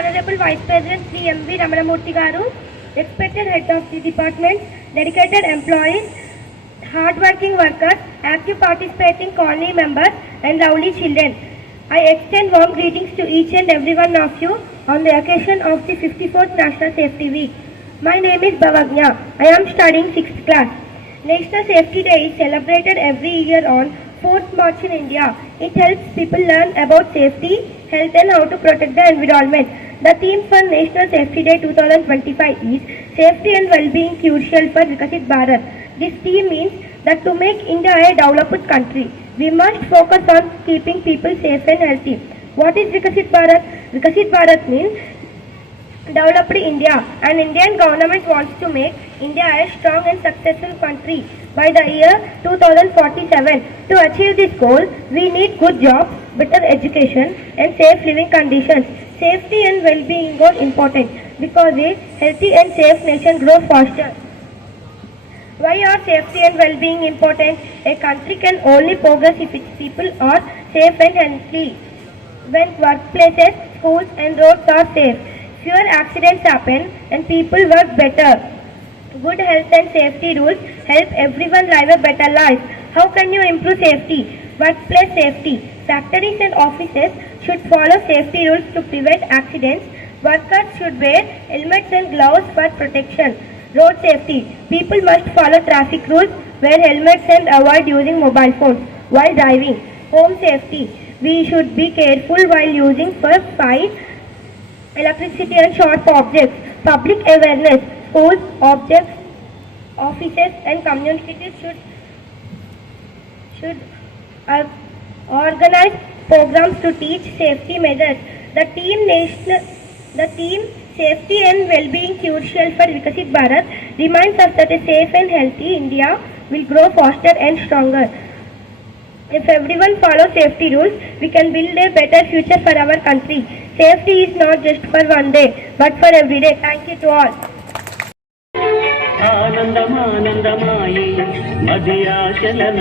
Honorable Vice President Sri M.V. Ramanamurthy Garu, respected head of the department, dedicated employees, hard-working workers, active participating colony members, and lovely children. I extend warm greetings to each and every one of you on the occasion of the 54th National Safety Week. My name is Bhavagnya. I am studying 6th class. National Safety Day is celebrated every year on 4th March in India. It helps people learn about safety, health and how to protect the environment. The theme for National Safety Day 2025 is Safety and Well-being Crucial for Vikasit Bharat. This theme means that to make India a developed country, we must focus on keeping people safe and healthy. What is Vikasit Bharat? Vikasit Bharat means developed India. An Indian government wants to make India a strong and successful country by the year 2047. To achieve this goal, we need good jobs, better education and safe living conditions. Safety and well-being are important because a healthy and safe nation grows faster. Why are safety and well-being important? A country can only progress if its people are safe and healthy. When workplaces, schools and roads are safe, fewer accidents happen and people work better. Good health and safety rules help everyone live a better life. How can you improve safety? Workplace safety. Factories and offices should follow safety rules to prevent accidents. Workers should wear helmets and gloves for protection. Road safety. People must follow traffic rules, wear helmets and avoid using mobile phones while driving. Home safety. We should be careful while using for fire, electricity and sharp objects. Public awareness. Schools, objects, offices and communities should organize programs to teach safety measures. The theme Safety and Well-being Crucial for Vikasit Bharat reminds us that a safe and healthy India will grow faster and stronger. If everyone follows safety rules, we can build a better future for our country. Safety is not just for one day, but for every day. Thank you to all. ఆనందమానందమాయే మదియాచలనందనమాయే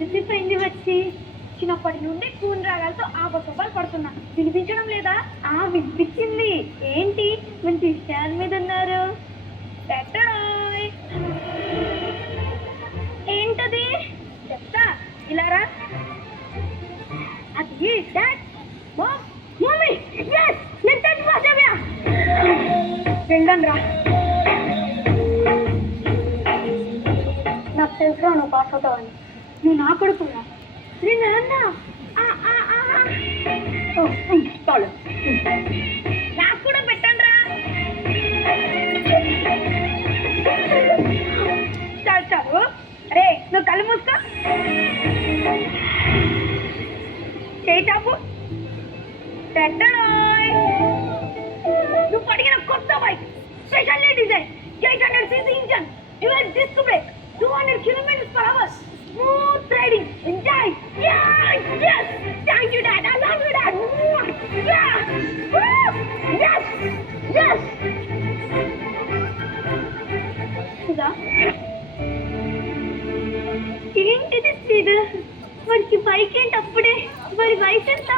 నిర్దిపోయింది వచ్చి చిన్నప్పటి నుండి కూని రాగాలతో ఆపసొప్పలు పడుతున్నా. వినిపించడం లేదా? వినిపించింది. ఏంటి మంచి విషయాల మీద ఉన్నారు? ఏంటది చెప్తా, ఇలా రా. అది వెళ్ళండి రా. నాకు తెలుసురా నువ్వు పాస్ అవుతావని. నువ్వు నా కొడుకురా? నీ నాన్న నాకు కూడా పెట్టండి రా. చాలు చాలు. అరే నువ్వు కళ్ళు మూసుకో. చేయి చాపు. నువ్వు అడిగిన కొత్త bike, specially design, 800cc engine, dual disc brake, 200 km/h, smooth riding, enjoy. Yes, yes. Thank you, Dad. I love you, Dad. Yeah. Woo. Yes, yes. Sudha, ఏంటిది శ్రీధర్? వాడికి బైక్ ఏంటి అప్పుడే? వాడి వయసు ఎంత?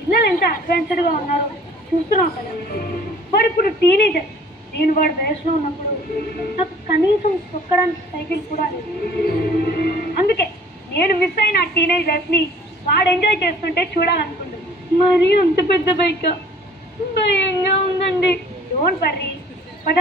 పిల్లలు ఎంత అడ్వాన్స్డ్గా ఉన్నారు చూస్తున్నావు కదా. వాడు ఇప్పుడు టీనేజర్. నేను వాడి వయసులో ఉన్నప్పుడు నాకు కనీసం తొక్కడానికి సైకిల్ కూడా లేదు. అందుకే నేను మిస్ అయిన ఆ టీనేజ్ లైఫ్ని వాడు ఎంజాయ్ చేస్తుంటే చూడాలనుకుంటుంది. మరి అంత పెద్ద బైక్ భయంగా ఉందండి. డోంట్ వర్రీ, పద.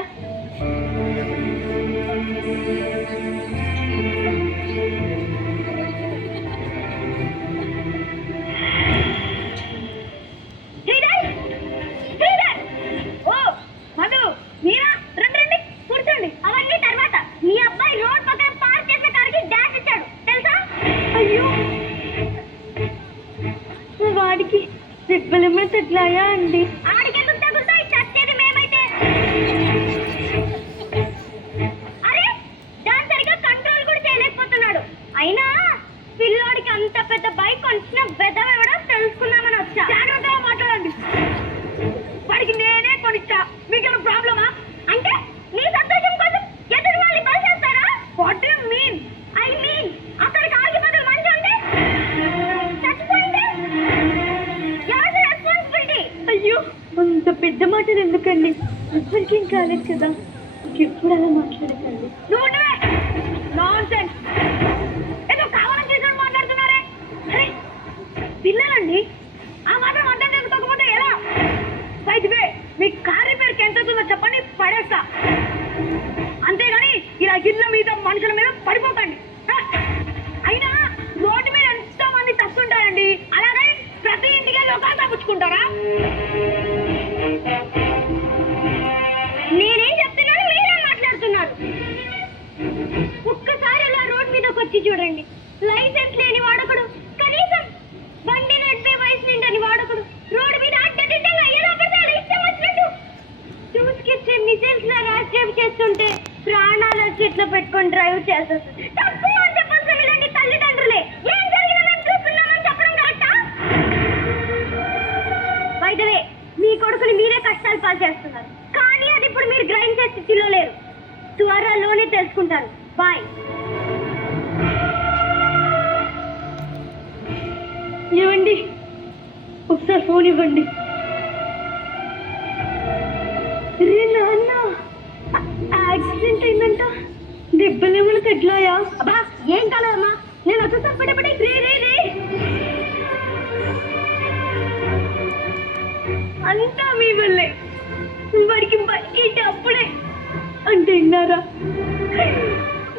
వాడికి రెబ్బలమే తగ్లాయా అండి? ఆడికెందుకు తగులుతాయి? చచ్చేది మేమైతే. అరే దాని సరిగ్గా కంట్రోల్ కూడా చేయలేకపోతున్నాడు. అయినా పిల్లోడికి అంత పెద్ద బైక్ కొనిచ్చిన బెదవెవడో తెలుసుకుందామని వచ్చా. జాగ్రత్తగా మాట్లాడండి. వాడికి నేనే కొనిచ్చా. మీకేమైనా ప్రాబ్లమా? అంటే నీ సంతోషం కోసం ఎదురు ఇప్పుడు అలా మాట్లాడకండి. నాన్సెన్స్. ఏదో కావాలని చేసినట్టు మాట్లాడుతున్నారే. అరే పిల్లలండి, ఆ మాత్రం అర్థం చేసుకోకపోతే ఎలా? బయటివే మీ కార్ రిపేర్కి ఎంత అవుతుందో చెప్పండి, పడేస్తా. అంతేగాని ఇలా ఇళ్ళ మీద మనుషుల మీద పడిపోకండి. అయినా రోడ్డు మీద ఎంతో మంది తప్పుంటారండి, అలాగే ప్రతి ఇంటికి లోకాలు తప్పించుకుంటారా? నేనేం చెప్తున్నాను, మీరేం మాట్లాడుతున్నారు? ఒక్కసారి ఇలా రోడ్ మీదకి వచ్చి చూడండి. లైసెన్స్ లేని వాడకుడు, కనీసం బండి నడిపే వయసు నిండని వాడకుడు రోడ్డు మీద అడ్డదిడ్డంగా ఎలా పడతాడు ఇష్టం వచ్చినట్టు చూసుకిచ్చే మిసైల్స్ లా ర్యాష్ డ్రైవ్ చేస్తుంటే ప్రాణాలు చేతిలో పెట్టుకొని డ్రైవ్ చేస్తుంది. తప్పు అని చెప్పాల్సిన వీళ్ళండి తల్లిదండ్రులే. ఏం జరిగినా మేము చూస్తున్నామని చెప్పడం కరెక్టా? బై ద వే, మీ కొడుకుని మీరే కష్టాలు పాలు చేస్తున్నారు, కానీ అది ఇప్పుడు మీరు గ్రహించే స్థితిలో లేరు. త్వరలోనే తెలుసుకుంటారు. బాయ్. ఇవ్వండి, ఒకసారి ఫోన్ ఇవ్వండి. రే నాన్న, యాక్సిడెంట్ అయిందంట, దెబ్బలేమన్నా తగిలాయా? అబ్బా ఏం కాలేదమ్మా, నేను వచ్చేసరి పడేపడే. రే రే రే, అంతా మీ వల్లే. వాడికి బతికేంటి అప్పుడే అంటే విన్నారా?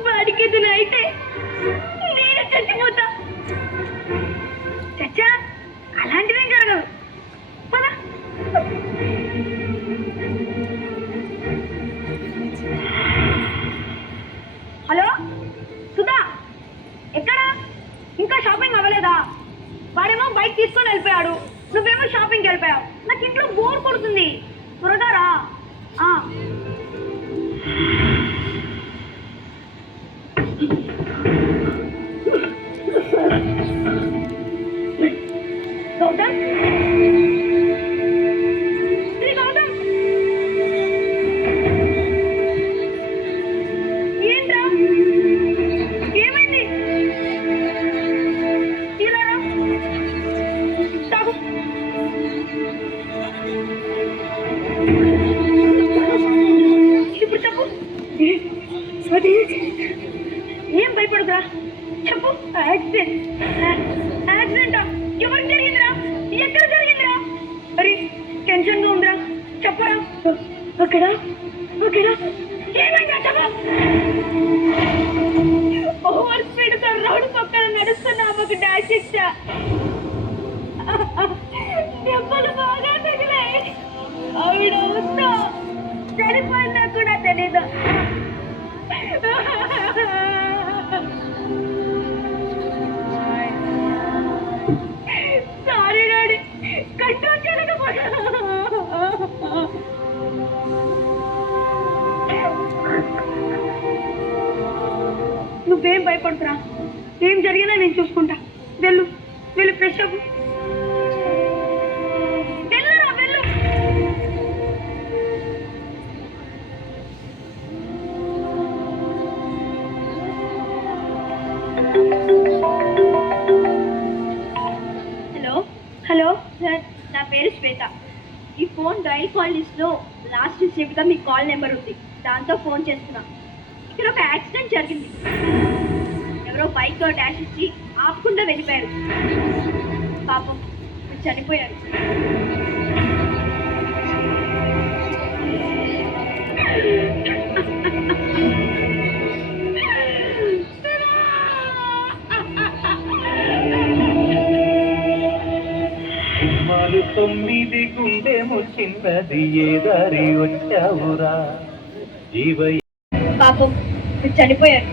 వాడికి ఇది అయితే నేను చచ్చిపోతా. చచ్చా, అలాంటివేం జరగదు. పదా. హలో సుధా, ఎక్కడా? ఇంకా షాపింగ్ అవ్వలేదా? వాడేమో బైక్ తీసుకొని వెళ్ళిపోయాడు, నువ్వేమో షాపింగ్కి వెళ్ళిపోయావు. నాకు ఇంట్లో బోర్ కొడుతుంది, త్వరగా రా. గౌతమ్, శ్రీ గౌతమ్, ఏంట్రా ఏమైంది? ఇలా రా, తాగు. ఇప్పుడు చెప్పు, అది ఏం భయపడదురా, చెప్పు. యాక్సిడెంటా? ఎవరికి జరిగిందిరా? ఎక్కడ జరిగిందిరా? అరే టెన్షన్ గా ఉందిరా, చెప్పరా. అక్కడ అక్కడ ఏమైందా చెప్పు. ఓవర్ స్పీడ్ తో రోడ్డు పక్కన నడుస్తున్నా ఒక డాష్ ఇచ్చా. దెబ్బలు బాగా తగిలాయి. ఆవిడ వస్తా చనిపోయిందా కూడా తెలీదు. సారీ డాడీ, కంట్రోల్ చేయలేకపోయా. నువ్వేం భయపడుతురా, ఏం జరిగినా నేను చూసుకుంటా. వెళ్ళు వెళ్ళు, ఫ్రెష్ అవ్వు. వెళ్ళరా వెళ్ళు. హలో సార్, నా పేరు శ్వేత. ఈ ఫోన్ డైల్ కాల్ లిస్ట్లో లాస్ట్ రిసీవ్డ్గా మీ కాల్ నెంబర్ ఉంది, దాంతో ఫోన్ చేస్తున్నా. ఇక్కడ ఒక యాక్సిడెంట్ జరిగింది. ఎవరో బైక్తో డాష్ ఇచ్చి ఆపకుండా వెళ్ళిపోయారు. పాపం చనిపోయారు. మాలు 9 గుండెము చిన్నది ఏ దారి వచ్చావురా జీవ. పాపం చనిపోయారు.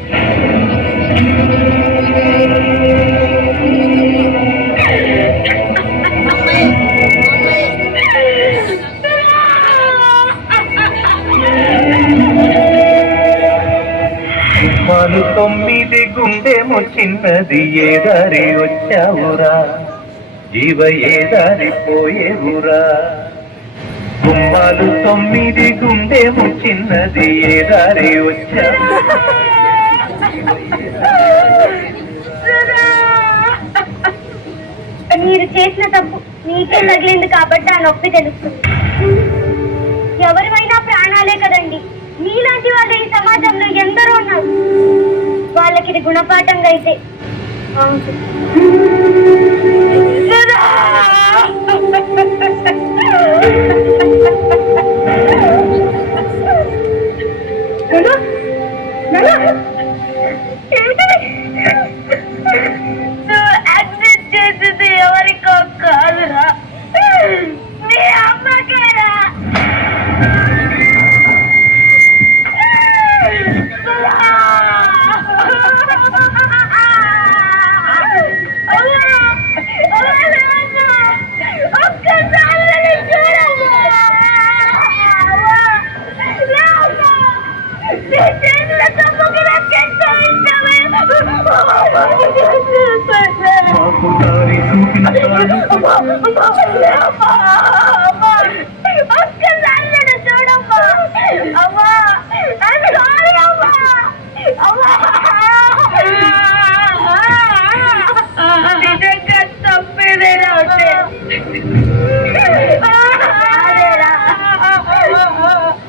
మాలు 9 గుండెము చిన్నది ఏ దారి వచ్చావురా జీవ ఏ దారి పోయేవురా. గుమ్మాలు 9 గుండెము చిన్నది ఏ దారి వచ్చా. మీరు చేసిన తప్పు మీకే తగిలింది కాబట్టి ఆ నొప్పి తెలుస్తుంది. ఎవరివైనా ప్రాణాలే కదండి. మీ నీలాంటి వాళ్ళు ఈ సమాజంలో ఎందరో ఉన్నారు. వాళ్ళకి ఇది గుణపాఠంగా అయితే యాక్సెప్ట్ చేసింది ఎవరికో కాదురా, నీ అమ్మకేరా. మాకు దారి చూపిన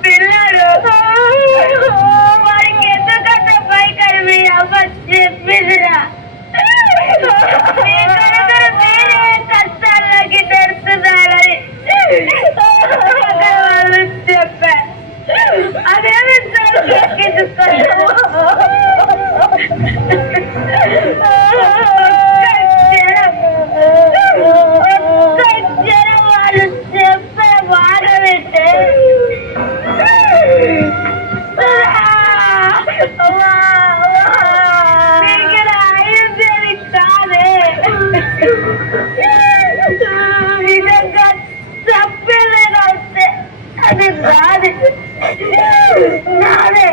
పిల్లలు వారికి ఎందుకంత పైకలు మీ అమ్మ చెప్పిదిరా. మీరే కష్టాలకి తెరుస్తున్నారని వాళ్ళు చెప్పా. అదేమి వాళ్ళు చెప్పే మాట వింటే నిజంగా తప్పేలేదంటే అది నాది నాదే.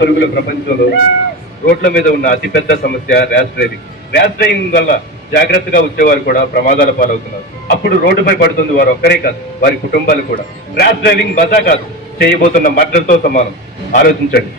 పరుగుల ప్రపంచంలో రోడ్ల మీద ఉన్న అతిపెద్ద సమస్య ర్యాష్ డ్రైవింగ్. ర్యాష్ డ్రైవింగ్ వల్ల జాగ్రత్తగా వచ్చేవారు కూడా ప్రమాదాల పాలవుతున్నారు. అప్పుడు రోడ్డుపై పడుతుంది వారు ఒక్కరే కాదు, వారి కుటుంబాలు కూడా. ర్యాష్ డ్రైవింగ్ మజా కాదు, చేయబోతున్న మర్డర్తో సమానం. ఆలోచించండి.